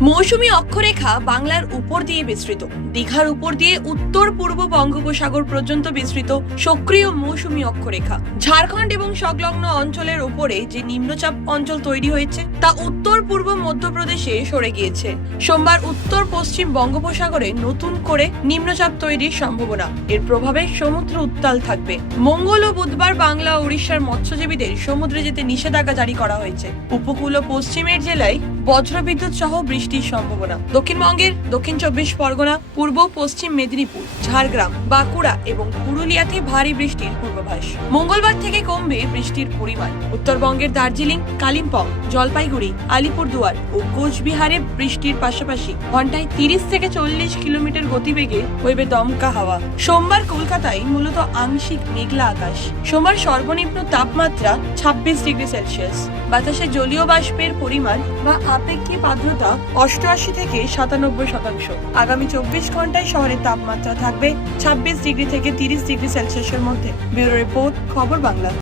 মৌসুমী অক্ষরেখা বাংলার উপর দিয়ে বিস্তৃত। দীঘার উপর দিয়ে উত্তর পূর্ব বঙ্গোপসাগর পর্যন্ত বিস্তৃত সক্রিয় মৌসুমী অক্ষরেখা। ঝাড়খণ্ড এবং সংলগ্ন অঞ্চলের উপরে যে নিম্নচাপ অঞ্চল তৈরি হয়েছে, তা উত্তর পূর্ব মধ্যপ্রদেশে সরে গিয়েছে। সোমবার উত্তর পশ্চিম বঙ্গোপসাগরে নতুন করে নিম্নচাপ তৈরির সম্ভাবনা। এর প্রভাবে সমুদ্র উত্তাল থাকবে। মঙ্গল ও বুধবার বাংলা উড়িষ্যার মৎস্যজীবীদের সমুদ্রে যেতে নিষেধাজ্ঞা জারি করা হয়েছে। উপকূল ও পশ্চিমের জেলায় বজ্রবিদ্যুৎ সহ বৃষ্টির সম্ভাবনা। দক্ষিণবঙ্গের দক্ষিণ চব্বিশ পরগনা, পূর্ব, পশ্চিম মেদিনীপুর, ঝাড়গ্রাম, বাঁকুড়া এবং পুরুলিয়াতে ভারী বৃষ্টির পূর্বাভাস। মঙ্গলবার থেকে কমবে বৃষ্টির পরিমাণ। উত্তরবঙ্গের দার্জিলিং, কালিম্পং, জলপাইগুড়ি, আলিপুরদুয়ার ও কোচবিহারে বৃষ্টির পাশাপাশি ঘন্টায় তিরিশ থেকে চল্লিশ কিলোমিটার গতিবেগে বইবে দমকা হাওয়া। সোমবার কলকাতায় মূলত আংশিক মেঘলা আকাশ। সোমবার সর্বনিম্ন তাপমাত্রা ছাব্বিশ ডিগ্রি সেলসিয়াস। বাতাসে জলীয় বাষ্পের পরিমাণ বা আপেক্ষিক আর্দ্রতা অষ্টআশি থেকে সাতানব্বই শতাংশ। আগামী চব্বিশ ঘন্টায় শহরের তাপমাত্রা থাকবে ছাব্বিশ ডিগ্রি থেকে তিরিশ ডিগ্রি সেলসিয়াসের মধ্যে। ব্যুরো রিপোর্ট, খবর বাংলা।